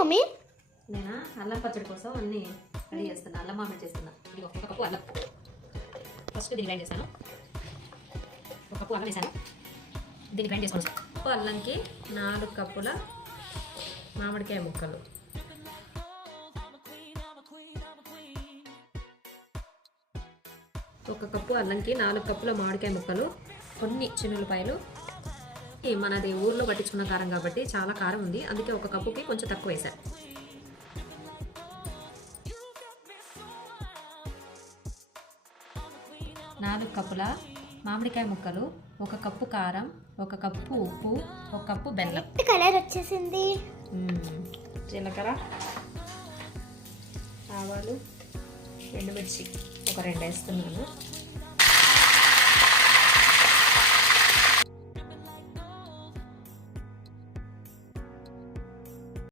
Mummy? నేనా అల్లం పచ్చడి కోసం అన్ని రెడీ చేస్తున్నా. అల్లం మామిడి చేస్తున్నా. ఇది ఒక కప్పు అల్లం. ఫస్ట్ దీన్ని గ్రైండ్ చేస్తాను. ఒక కప్పు అల్లం వేసాను. దీన్ని గ్రైండ్ చేసుకోండి. కప్పు అల్లంకి 4 కప్పుల మామిడికాయ ముక్కలు. ఒక కప్పు అల్లంకి 4 కప్పుల మామిడికాయ ముక్కలు, కొన్ని చిన్నులపాయలు. మనది ఊర్లో పట్టించుకున్న కారం కాబట్టి చాలా కారం ఉంది, అందుకే ఒక కప్పుకి కొంచెం తక్కువ వేసాను. నాలుగు కప్పుల మామిడికాయ ముక్కలు, 1 కప్పు కారం, 1 కప్పు ఉప్పు, 1 కప్పు బెల్లం. కలర్ వచ్చేసింది. జీలకర్ర, ఆవాలు, ఎండుమిర్చి ఒక 2 వేస్తున్నాను.